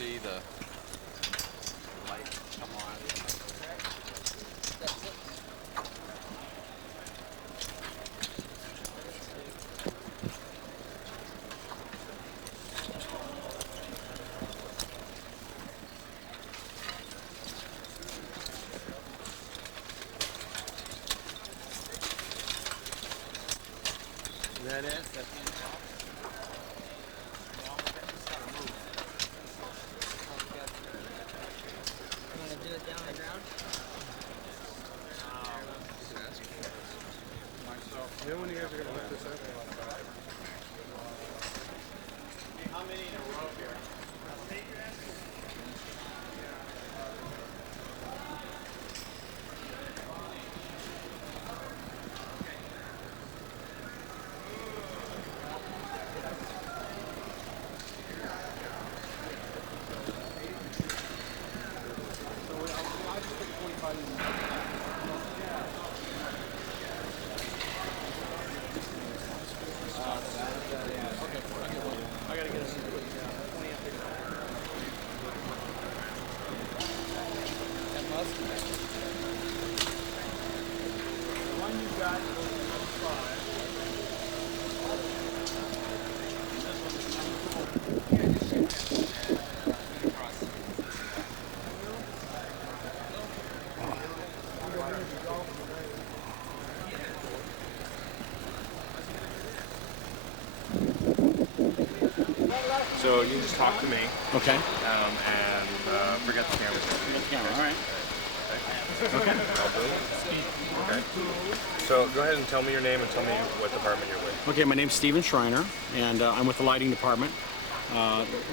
see the light come on. Is that it? That's When you guys are gonna lift this up? how many in a row here? So you just talk to me, Okay. and forget the camera. All right. Okay. So go ahead and tell me your name and tell me what department you're with. Okay, my name's Steven Schreiner, and I'm with the lighting department,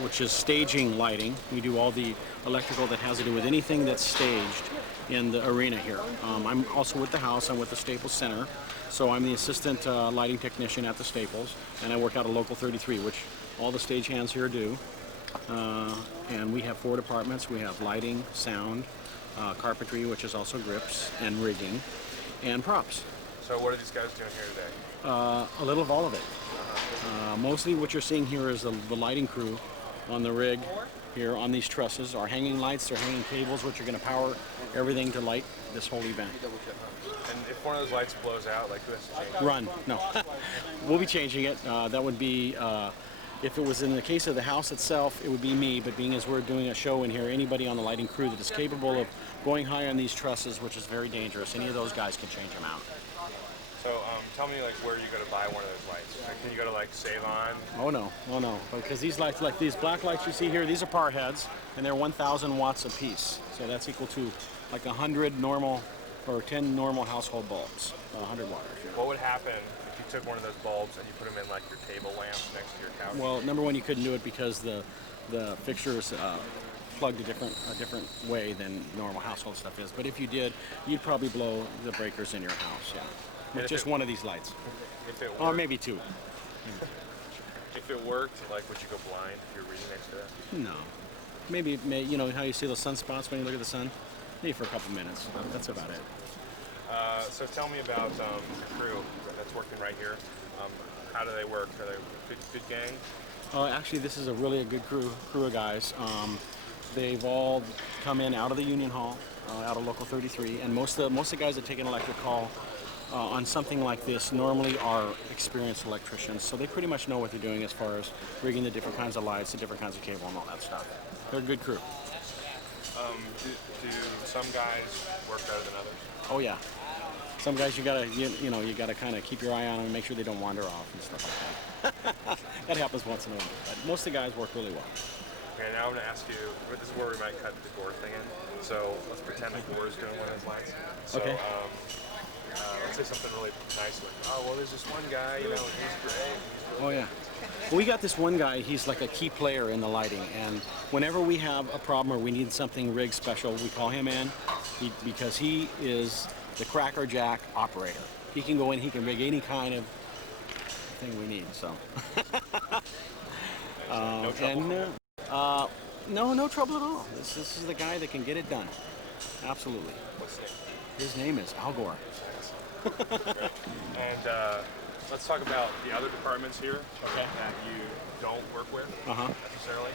which is staging lighting. We do all the electrical that has to do with anything that's staged in the arena here. I'm also with the house. I'm with the Staples Center, so I'm the assistant lighting technician at the Staples, and I work out of Local 33, which all the stagehands here do. And we have 4 departments. We have lighting, sound, carpentry, which is also grips, and rigging, and props. So what are these guys doing here today? A little of all of it. Mostly what you're seeing here is the lighting crew on the rig here on these trusses. Our hanging lights, they're hanging cables, which are going to power everything to light this whole event. And if one of those lights blows out, like who has to change it? Run. No. We'll be changing it. That would be, if it was in the case of the house itself, it would be me, but being as we're doing a show in here, anybody on the lighting crew that is capable of going high on these trusses, which is very dangerous, any of those guys can change them out. So tell me like where you go to buy one of those lights. Like, can you go to like Save On? Oh no, because these lights, like these black lights you see here, these are par heads, and they're 1,000 watts a piece. So that's equal to like 100 normal, or 10 normal household bulbs, 100 watts. What would happen if you took one of those bulbs and you put them in like your table lamp next to your couch? Well, number one, you couldn't do it because the fixtures plugged a different way than normal household stuff is. But if you did, you'd probably blow the breakers in your house, yeah. With just one of these lights. If it worked, Or maybe 2. if it worked, like would you go blind if you're reading next to that? No. Maybe, you know how you see those sunspots when you look at the sun? Maybe for a couple minutes. That's about it. So tell me about the crew that's working right here. How do they work? Are they good gang? Actually, this is a really good crew of guys. They've all come in out of the Union Hall, out of Local 33, and most of the guys that take an electric call on something like this normally are experienced electricians, so they pretty much know what they're doing as far as rigging the different kinds of lights, the different kinds of cable, and all that stuff. They're a good crew. Do some guys work better than others? Oh yeah. Some guys you gotta kind of keep your eye on them and make sure they don't wander off and stuff like that. That happens once in a while, but most of the guys work really well. Okay, now I'm going to ask you, this is where we might cut the Gore thing in. So let's pretend that Gore is doing one of those lights. So, Okay. Let's say something really nice like, oh, well, there's this one guy, you know, he's great. Oh yeah. Well, we got this one guy, he's like a key player in the lighting, and whenever we have a problem or we need something rig special, we call him in because he is the Cracker Jack operator. He can go in, he can rig any kind of thing we need, so. No trouble. No trouble at all. This is the guy that can get it done. Absolutely. What's his name? His name is Gore. And let's talk about the other departments here Okay. that you don't work with Uh-huh. necessarily.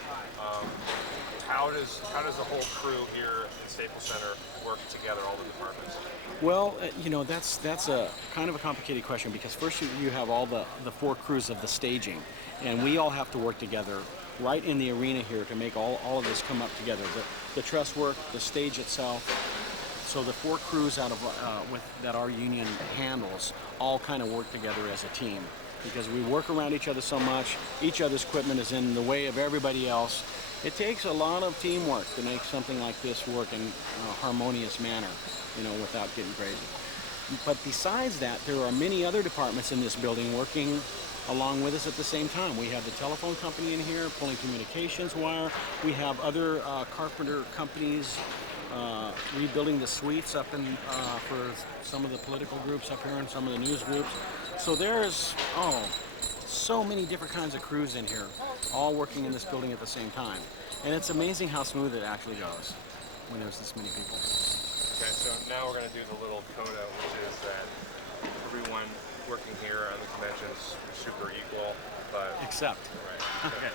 How does the whole crew here in Staples Center work together, all the departments? Well, that's a kind of a complicated question because first you have all the four crews of the staging, and we all have to work together right in the arena here to make all of this come up together. The truss work, the stage itself. So the four crews out of that our union handles all kind of work together as a team because we work around each other so much. Each other's equipment is in the way of everybody else. It takes a lot of teamwork to make something like this work in a harmonious manner, without getting crazy. But besides that, there are many other departments in this building working along with us at the same time. We have the telephone company in here pulling communications wire. We have other carpenter companies rebuilding the suites up in for some of the political groups up here and some of the news groups. So there's so many different kinds of crews in here, all working in this building at the same time. And it's amazing how smooth it actually goes when there's this many people. Okay, so now we're going to do the little coda, which is that everyone working here on the conventions is super equal, but Except. right. Okay.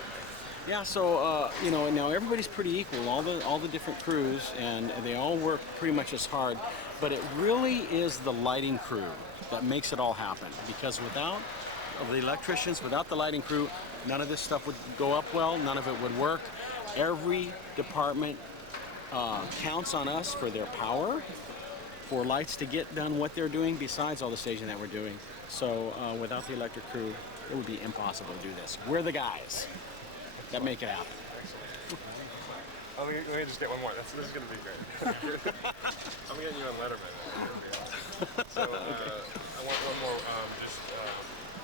Yeah, so now everybody's pretty equal, all the different crews, and they all work pretty much as hard. But it really is the lighting crew that makes it all happen. Because without the electricians, without the lighting crew, none of this stuff would go up well. None of it would work. Every department counts on us for their power, for lights to get done what they're doing. Besides all the staging that we're doing, so without the electric crew, it would be impossible to do this. We're the guys that make it happen. Let me just get one more. This is going to be great. I'm getting you on Letterman. So I want one more.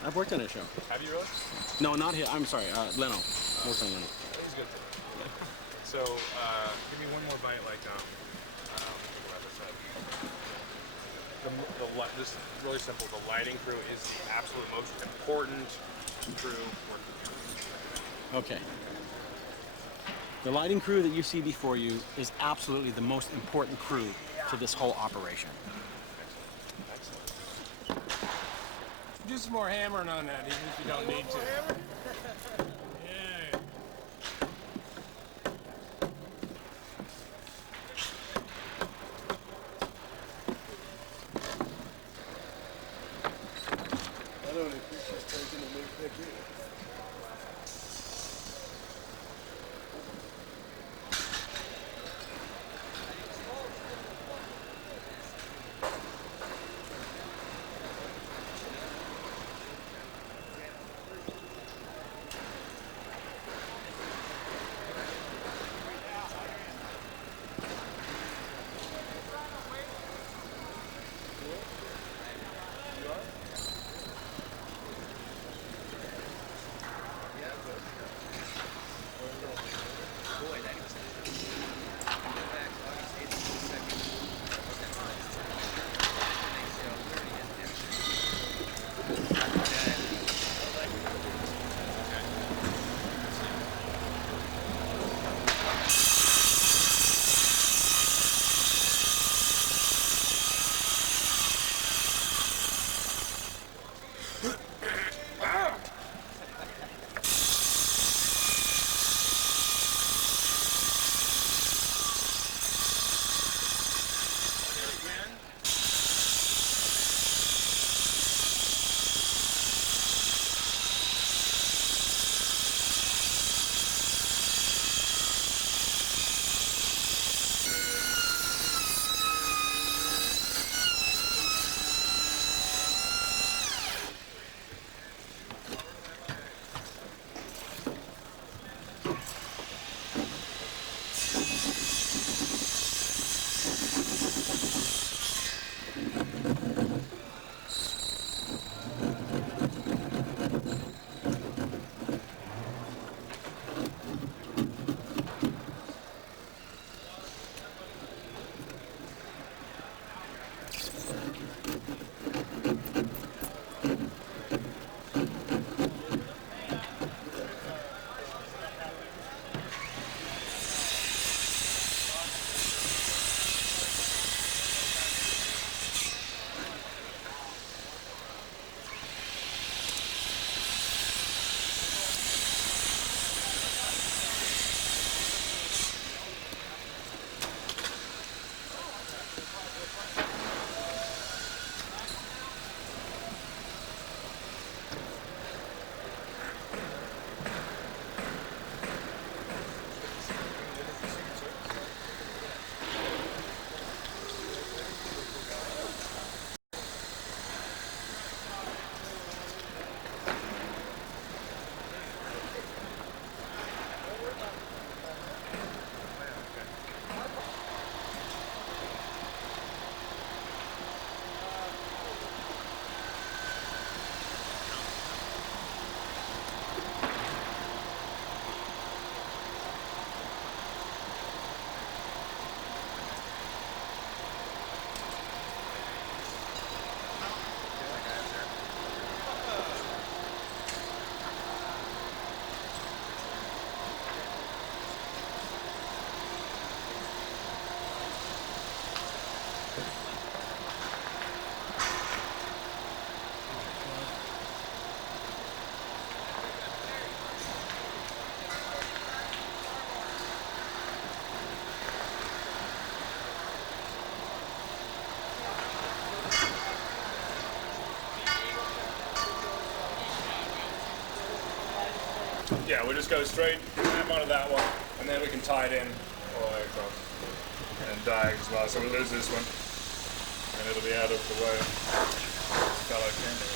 I've worked on a show. Have you really? No, not him. I'm sorry, Leno. Worked on Leno. That was good. So give me one more bite, like what I said. This really simple. The lighting crew is the absolute most important crew working here. Okay. The lighting crew that you see before you is absolutely the most important crew to this whole operation. Excellent. Do some more hammering on that, even if you don't need to. Yeah. I don't appreciate taking the new picture. Yeah, we just go straight clamp onto that one, and then we can tie it in all the way across. And diag as well, so we'll lose this one. And it'll be out of the way. Fellow camera.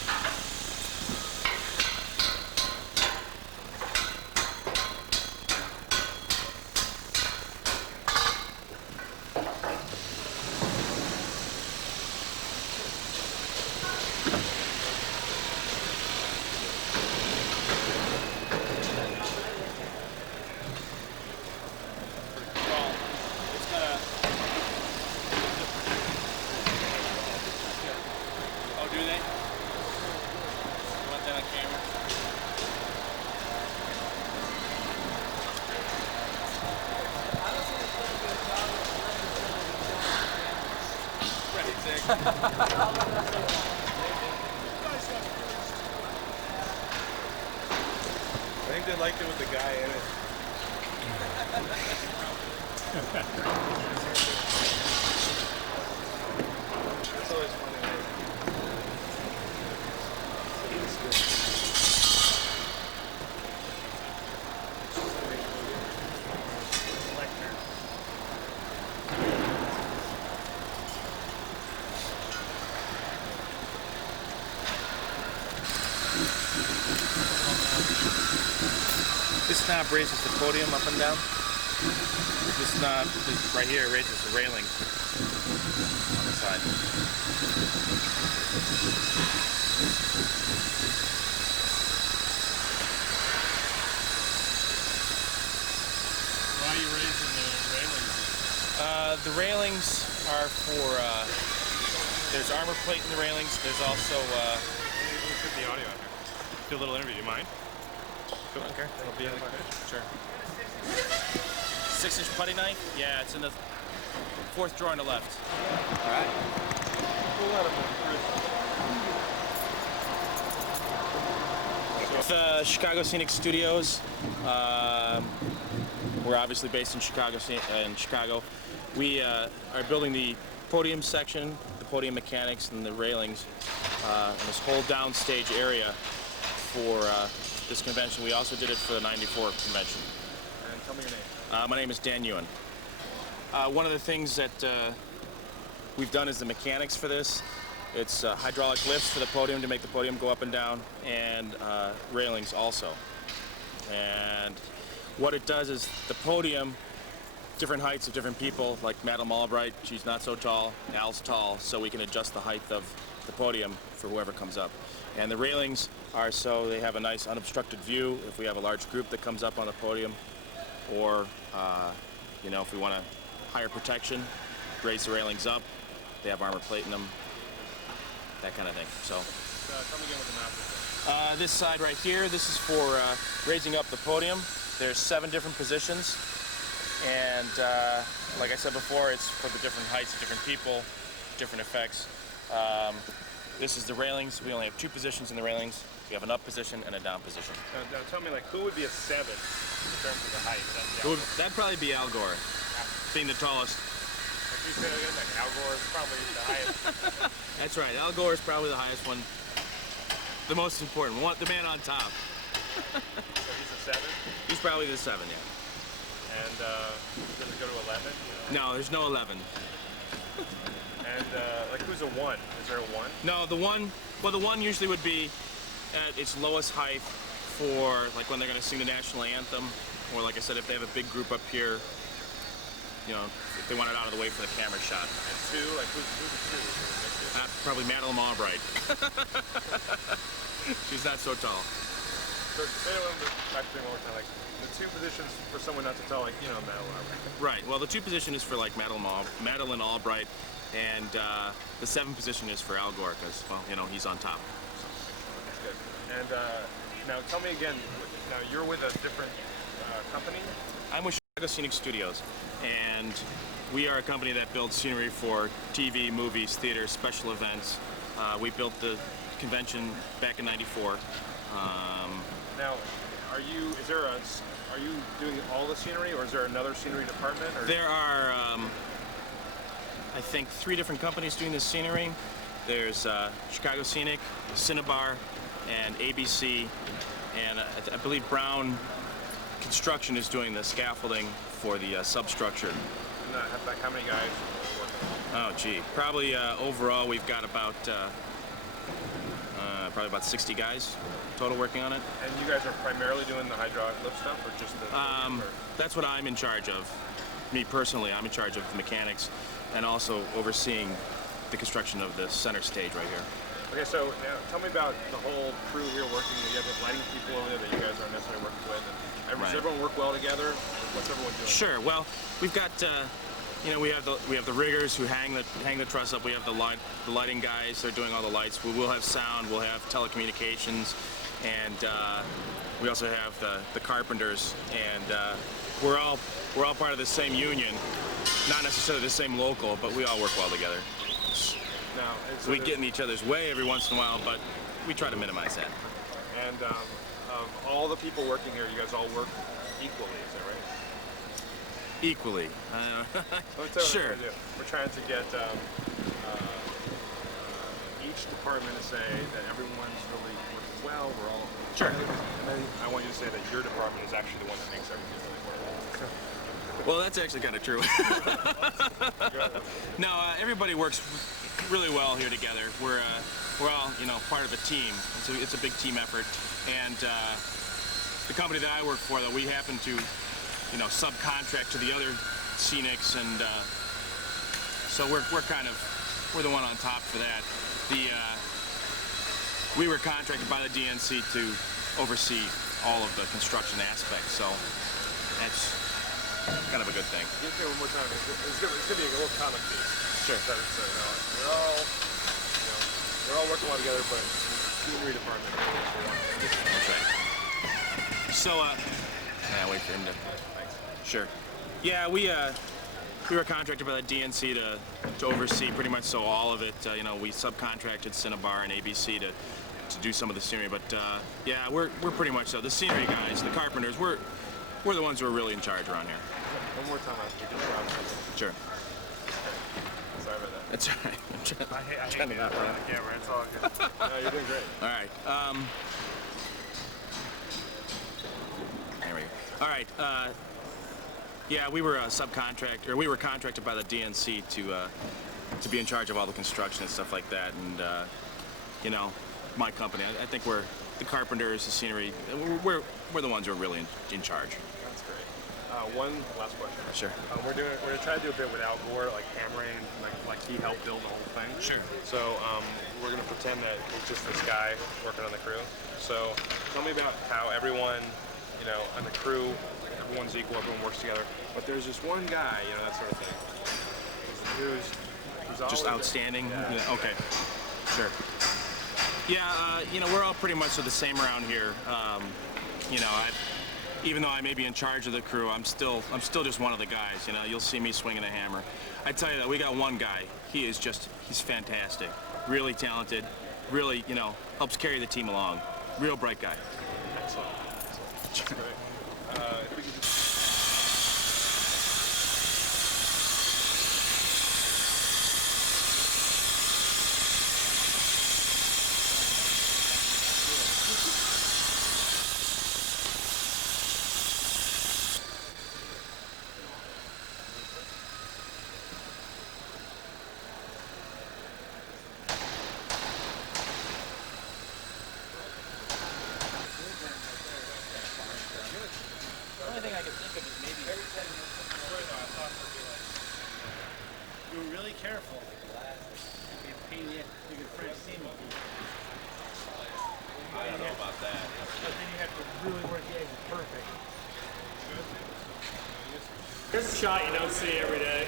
I think they liked it with the guy in it. That's always funny. This knob raises the podium up and down. This knob right here raises the railings on the side. Why are you raising the railings? The railings are for, there's armor plate in the railings. There's also, Let's get the audio out here. Do a little interview, you mind? Cool. Okay. It'll be in the Sure. 6-inch putty knife? Yeah, it's in the fourth drawer on the left. All right. With Chicago Scenic Studios, we're obviously based in Chicago. We are building the podium section, the podium mechanics, and the railings, and this whole downstage area for this convention. We also did it for the '94 convention. And tell me your name. My name is Dan Ewan. One of the things that we've done is the mechanics for this. It's hydraulic lifts for the podium to make the podium go up and down, and railings also. And what it does is the podium, different heights of different people, like Madeleine Albright, she's not so tall, Al's tall, so we can adjust the height of the podium for whoever comes up. And the railings are so they have a nice unobstructed view if we have a large group that comes up on the podium, or you know, if we want to higher protection, raise the railings up, they have armor plate in them, that kind of thing. So Tell me again what the map is. this side right here, this is for raising up the podium. There's 7 different positions, and like I said before, it's for the different heights of different people, different effects. This is the railings. We only have 2 positions in the railings. We have an up position and a down position. Now tell me, like, who would be a 7 in terms of the height? That'd probably be Al Gore, being the tallest. Like you said again, like Al Gore is probably the highest. That's right. Al Gore is probably the highest one, the most important one, the man on top. So he's a 7? He's probably the 7, yeah. And does it go to 11? No, there's no 11. And like, who's a 1? Is there a 1? No, the one usually would be at its lowest height for like when they're going to sing the national anthem, or like I said, if they have a big group up here, you know, if they want it out of the way for the camera shot. And 2? Like, who's a 2? Probably Madeleine Albright. She's not so tall. So say it actually one more time, like, the 2 positions for someone not to tell, like, you know, Madeleine Albright. Right. Well, the 2 position is for like Madeleine Albright, and the 7 position is for Al Gore because, well, you know, he's on top. That's good. And now tell me again. Now you're with a different company. I'm with Chicago Scenic Studios, and we are a company that builds scenery for TV, movies, theater, special events. We built the convention back in '94. Now, are you doing all the scenery, or is there another scenery department? Or? There are, I think, 3 different companies doing this scenery. There's Chicago Scenic, Cinnabar, and ABC, and I believe Brown Construction is doing the scaffolding for the substructure. And, like, how many guys working? Oh, gee, probably overall we've got about probably about 60 guys total working on it. And you guys are primarily doing the hydraulic lift stuff, or just the? That's what I'm in charge of. Me personally, I'm in charge of the mechanics and also overseeing the construction of the center stage right here. Okay, so now tell me about the whole crew here working. You have lighting people over there that you guys aren't necessarily working with. And Right. Does everyone work well together? What's everyone doing? Sure. Well, we've got you know, we have the riggers who hang the truss up. We have the lighting guys. They're doing all the lights. We will have sound. We'll have telecommunications, and we also have the carpenters. And we're all part of the same union, not necessarily the same local, but we all work well together. Now, We get in each other's way every once in a while, but we try to minimize that. and of all the people working here, you guys all work equally. Is that right? Equally. Let me tell you what Sure. we're gonna do. We're trying to get each department to say that everyone's really working well. We're all Sure. And then I want you to say that your department is actually the one that makes everything really work. Well, that's actually kind of true. No, everybody works really well here together. We're all, you know, part of a team. It's a big team effort, and the company that I work for, though, we happen to, you know, subcontract to the other scenics, and so we're the one on top for that. We were contracted by the DNC to oversee all of the construction aspects, so that's kind of a good thing. Give me one more time. It's gonna be a little comic piece. Sure. So, we're all working well together, but scenery department. That's right. So, yeah, wait for him to. Sure. Yeah, we were contracted by the DNC to oversee pretty much all of it. You know, we subcontracted Cinnabar and ABC to do some of the scenery, but yeah, we're pretty much the scenery guys, the carpenters. We're the ones who are really in charge around here. One more time, I'll speak to Sure. Sorry about that. That's all right. I hate being up on the camera. It's all good. No, you're doing great. All right. There we go. All right. Yeah, we were we were contracted by the DNC to be in charge of all the construction and stuff like that. And you know, my company, I think we're the carpenters, the scenery. We're the ones who are really in charge. That's great. One last question. Sure. We're gonna try to do a bit without Gore, like hammering, like he helped build the whole thing. Sure. So we're gonna pretend that it's just this guy working on the crew. So tell me about how everyone, you know, on the crew, everyone's equal, everyone works together. But there's just one guy, you know, that sort of thing. Who's Just always outstanding. Yeah. Yeah, okay. Sure. Yeah, you know, we're all pretty much the same around here. You know, even though I may be in charge of the crew, I'm still just one of the guys. You know, you'll see me swinging a hammer. I tell you that we got one guy. He's fantastic, really talented, really, you know, helps carry the team along. Real bright guy. Excellent. That's great. If we could just Be really careful. Be a pain in the you can French seam with you. I don't know about that. But then you have to really work the edges perfect. Here's a shot you don't see every day.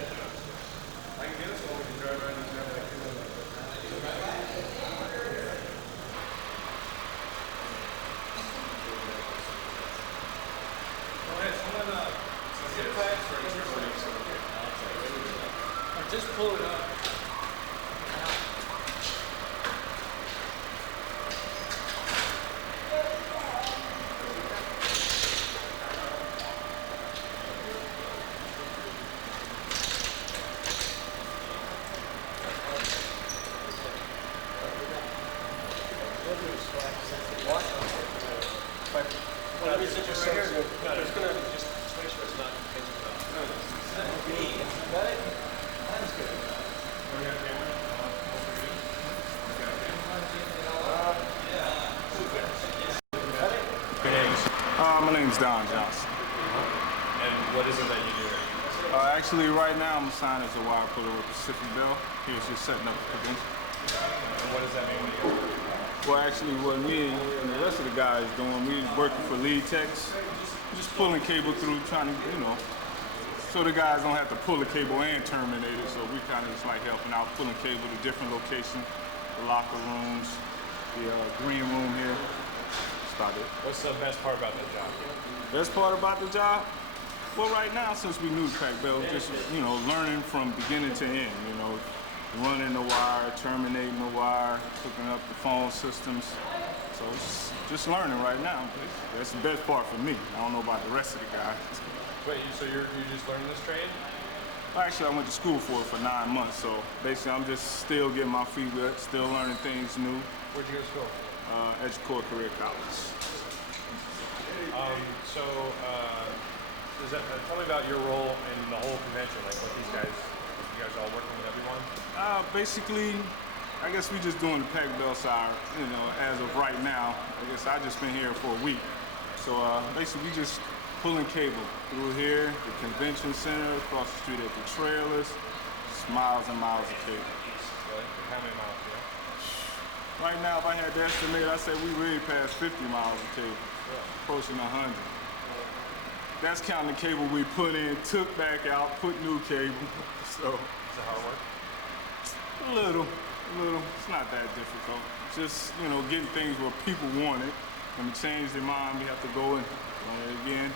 Just pull it up. Well, let me sit just right here. No, it's gonna just make sure it's not facing it off. Got it? That's good. My name's Don Johnson. And what is it that you do? Actually, right now I'm assigned as a wire puller with Pacific Bell. He's just setting up the convention. And what does that mean when you guys Well, actually, what me and the rest of the guys doing, we working for lead techs, just pulling cable through, trying to, so the guys don't have to pull the cable and terminate it. So we kind of just like helping out, pulling cable to different locations, the locker rooms, the green room here. That's about it. What's the best part about the job? Best part about the job? Well, right now, since we knew Pac Bell, just, learning from beginning to end, running the wire, terminating the wire, hooking up the phone systems. So it's just learning right now. That's the best part for me. I don't know about the rest of the guys. Wait, so you're just learning this trade? Actually, I went to school for it for 9 months, so basically I'm just still getting my feet wet, still learning things new. Where'd you go to school? Educore Career College. Tell me about your role in the whole convention, like what you guys all working with everyone? Basically, I guess we just doing the Pac Bell side, as of right now. I guess I just been here for a week. So basically we just pulling cable through here, the convention center, across the street at the trailers, just miles and miles of cable. Really? How many miles, do you know? Right now, if I had to estimate, I'd say we really passed 50 miles of cable, approaching 100. That's counting the cable we put in, took back out, put new cable. So Is it hard work? a little. It's not that difficult. Just, getting things where people want it. When we change their mind, we have to go and run it again.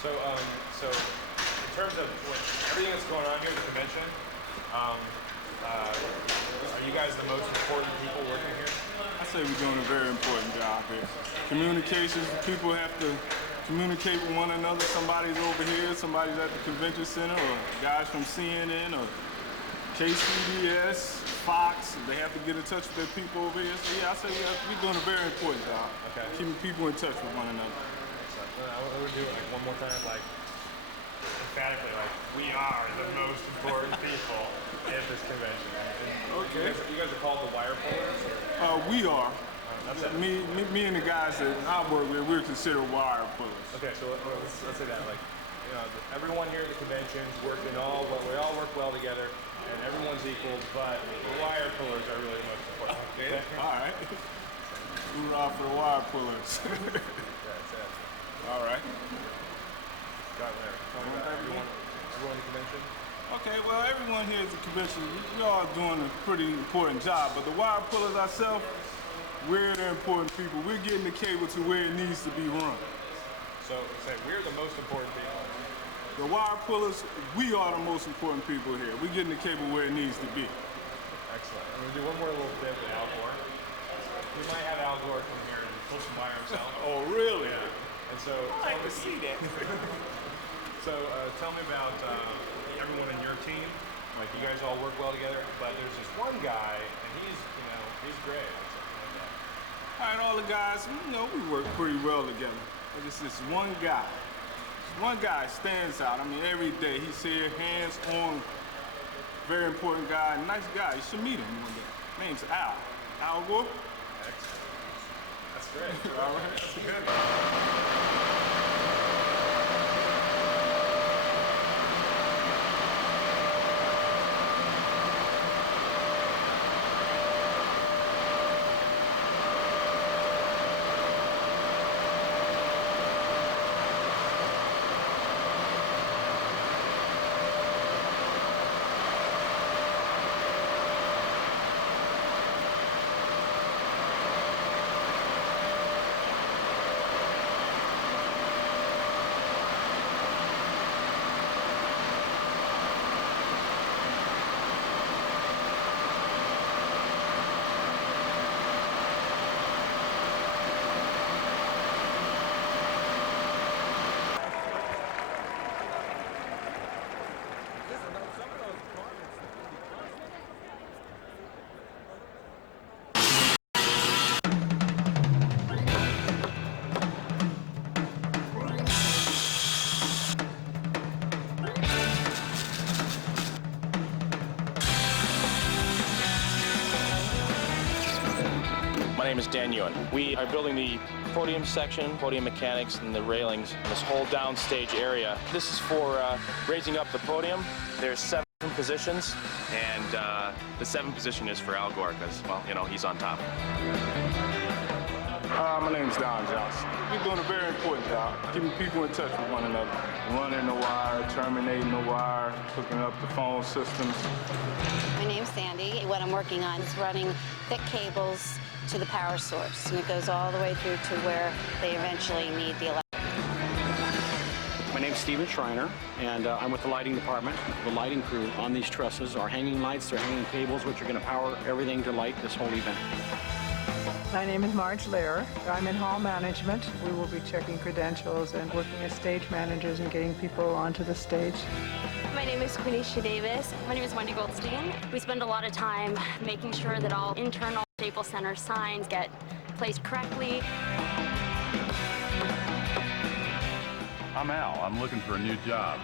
So in terms of everything that's going on here at the convention, are you guys the most important people working here? I say we're doing a very important job here. Communications, people have to communicate with one another. Somebody's over here, somebody's at the convention center, or guys from CNN or KCBS, Fox, they have to get in touch with their people over here. So yeah, I say we're doing a very important job. Okay. Keeping people in touch with one another. I would do it like one more time, like emphatically, like we are the most important people at this convention. Okay. You guys are called the wire pullers? We are. That's it. Me and the guys that I work with, we're considered wire pullers. Okay, so let's say that, like, everyone here at the convention's working we all work well together, and everyone's equal, but the wire pullers are really the most important. Okay? All right. Hoorah for the wire pullers. That's it. All right. Got there. Tell me about everyone at the convention. Okay, well, everyone here at the convention, we're all doing a pretty important job, but the wire pullers ourselves, we're the important people. We're getting the cable to where it needs to be run. So say we're the most important people. The wire pullers, we are the most important people here. We're getting the cable where it needs to be. Excellent. I'm going to do one more little bit with Al Gore. We might have Al Gore come here and pull some by himself. Oh, really? Yeah. And so I like to see that. So tell me about everyone in your team. Like you guys all work well together, but there's this one guy, and he's great. All right, all the guys, we work pretty well together. But it's this one guy. One guy stands out. I mean, every day he's here, hands on. Very important guy, nice guy. You should meet him one day. Name's Al. Al Gore. Excellent. That's great. All right. That's good. name is Dan Ewan. We are building the podium section, podium mechanics, and the railings, this whole downstage area. This is for raising up the podium. There's 7 positions, and the 7th position is for Al Gore, because, well, you know, he's on top. My name is Don Johnson. We're doing a very important job, keeping people in touch with one another. Running the wire, terminating the wire, hooking up the phone systems. My name's Sandy. What I'm working on is running thick cables to the power source, and it goes all the way through to where they eventually need the electric. My name's Stephen Schreiner, and I'm with the lighting department. The lighting crew on these trusses are hanging lights, they're hanging cables, which are going to power everything to light this whole event. My name is Marge Lair. I'm in hall management. We will be checking credentials and working as stage managers and getting people onto the stage. My name is Quenisha Davis. My name is Wendy Goldstein. We spend a lot of time making sure that all internal Staples Center signs get placed correctly. I'm Al. I'm looking for a new job.